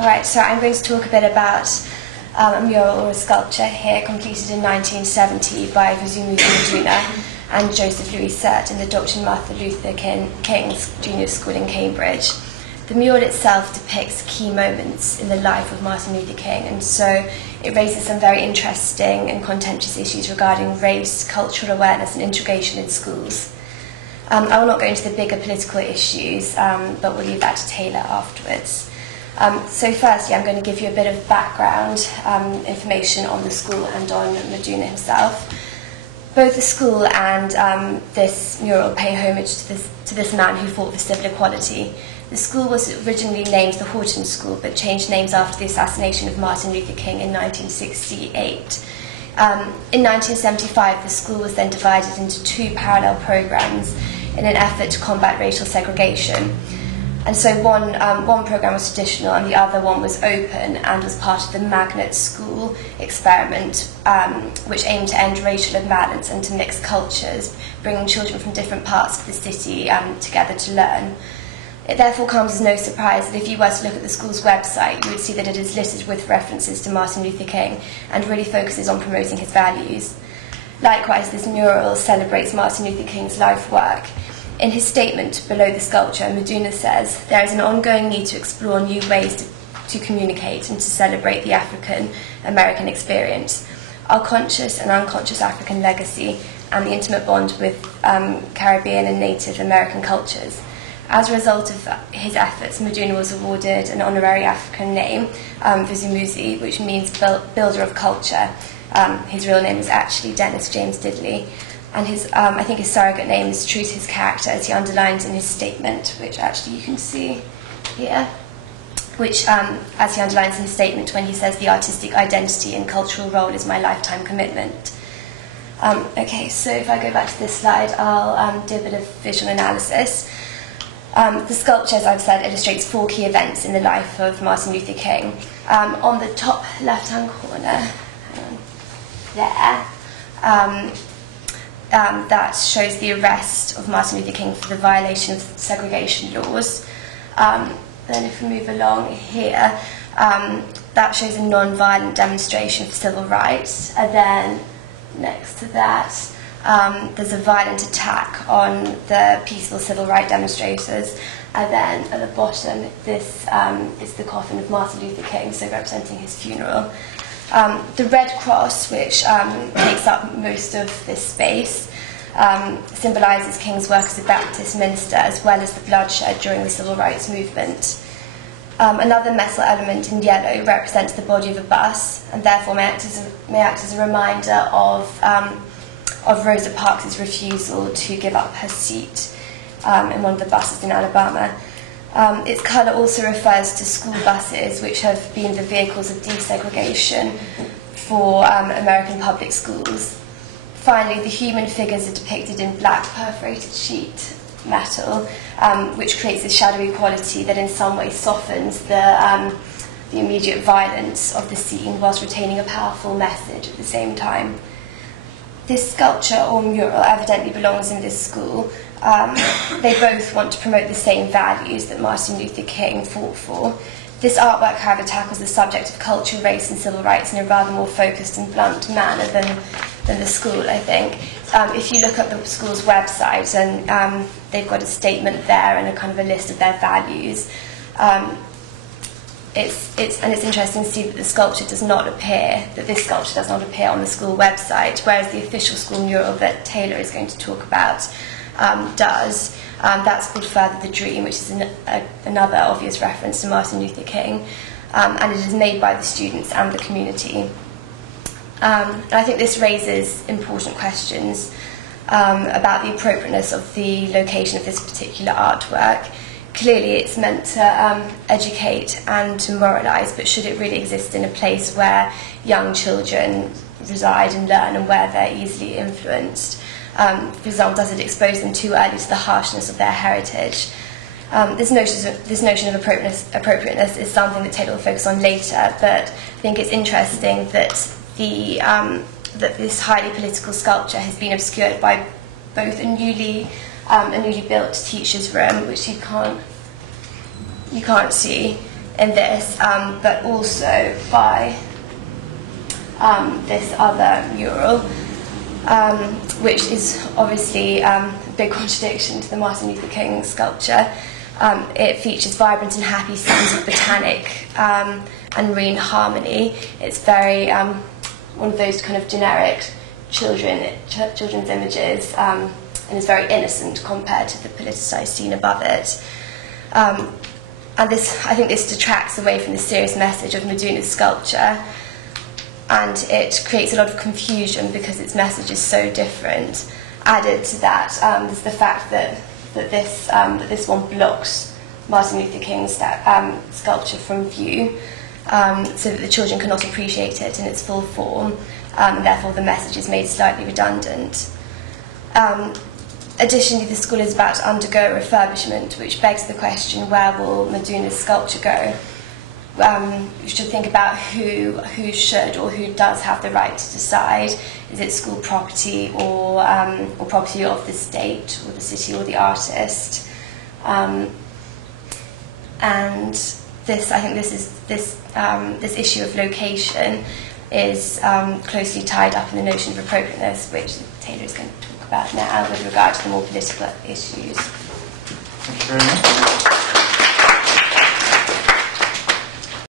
Alright, so I'm going to talk a bit about a mural or a sculpture here completed in 1970 by Maduna and Joseph Louis Sert in the Dr. Martin Luther King's Junior School in Cambridge. The mural itself depicts key moments in the life of Martin Luther King, and so it raises some very interesting and contentious issues regarding race, cultural awareness and integration in schools. I will not go into the bigger political issues, but we'll leave that to Taylor afterwards. So firstly, I'm going to give you a bit of background information on the school and on Maduna himself. Both the school and this mural pay homage to this man who fought for civil equality. The school was originally named the Horton School, but changed names after the assassination of Martin Luther King in 1968. In 1975, the school was then divided into two parallel programs in an effort to combat racial segregation. And so one program was traditional and the other one was open and was part of the magnet school experiment, which aimed to end racial imbalance and to mix cultures, bringing children from different parts of the city together to learn. It therefore comes as no surprise that if you were to look at the school's website, you would see that it is littered with references to Martin Luther King and really focuses on promoting his values. Likewise, this mural celebrates Martin Luther King's life work. In his statement below the sculpture, Maduna says, "There is an ongoing need to explore new ways to communicate and to celebrate the African American experience, our conscious and unconscious African legacy, and the intimate bond with Caribbean and Native American cultures." As a result of his efforts, Maduna was awarded an honorary African name, Vizumuzi, which means builder of culture. His real name is actually Dennis James Diddley. And I think his surrogate name is true to his character, as he underlines in his statement, which actually you can see here, which, as he underlines in his statement when he says, "The artistic identity and cultural role is my lifetime commitment." Okay, so if I go back to this slide, I'll do a bit of visual analysis. The sculpture, as I've said, illustrates four key events in the life of Martin Luther King. On the top left-hand corner, there, that shows the arrest of Martin Luther King for the violation of segregation laws. Then if we move along here, that shows a non-violent demonstration for civil rights. And then next to that, there's a violent attack on the peaceful civil rights demonstrators. And then at the bottom, this is the coffin of Martin Luther King, so representing his funeral. The Red Cross, which takes up most of this space, symbolises King's work as a Baptist minister, as well as the bloodshed during the civil rights movement. Another metal element in yellow represents the body of a bus, and therefore may act as a reminder of Rosa Parks' refusal to give up her seat in one of the buses in Alabama. Its colour also refers to school buses, which have been the vehicles of desegregation for American public schools. Finally, the human figures are depicted in black perforated sheet metal, which creates a shadowy quality that in some way softens the immediate violence of the scene whilst retaining a powerful message at the same time. This sculpture or mural evidently belongs in this school. They both want to promote the same values that Martin Luther King fought for. This artwork, however, tackles the subject of culture, race and civil rights in a rather more focused and blunt manner than the school, I think. If you look at the school's website, and they've got a statement there and a kind of a list of their values, it's interesting to see that this sculpture does not appear on the school website, whereas the official school mural that Taylor is going to talk about does. That's called Further the Dream, which is another obvious reference to Martin Luther King, and it is made by the students and the community. And I think this raises important questions about the appropriateness of the location of this particular artwork. Clearly it's meant to educate and to moralise, but should it really exist in a place where young children reside and learn and where they're easily influenced? For example, does it expose them too early to the harshness of their heritage? This notion of appropriateness is something that Taylor will focus on later, but I think it's interesting that that this highly political sculpture has been obscured by both a newly built teacher's room, which you can't see in this, but also by this other mural, which is obviously a big contradiction to the Martin Luther King sculpture. It features vibrant and happy scenes of botanic and marine harmony. It's very one of those kind of generic children's images, and is very innocent compared to the politicised scene above it. And this, I think this detracts away from the serious message of Maduna's sculpture, and it creates a lot of confusion because its message is so different. Added to that, there's the fact that this one blocks Martin Luther King's sculpture from view, so that the children cannot appreciate it in its full form, and therefore the message is made slightly redundant. Additionally, the school is about to undergo a refurbishment, which begs the question, where will Maduna's sculpture go? You should think about who should or who does have the right to decide. Is it school property or property of the state or the city or the artist? And this, I think, this issue of location is closely tied up in the notion of appropriateness, which Taylor is going to talk about now with regard to the more political issues. Thank you very much.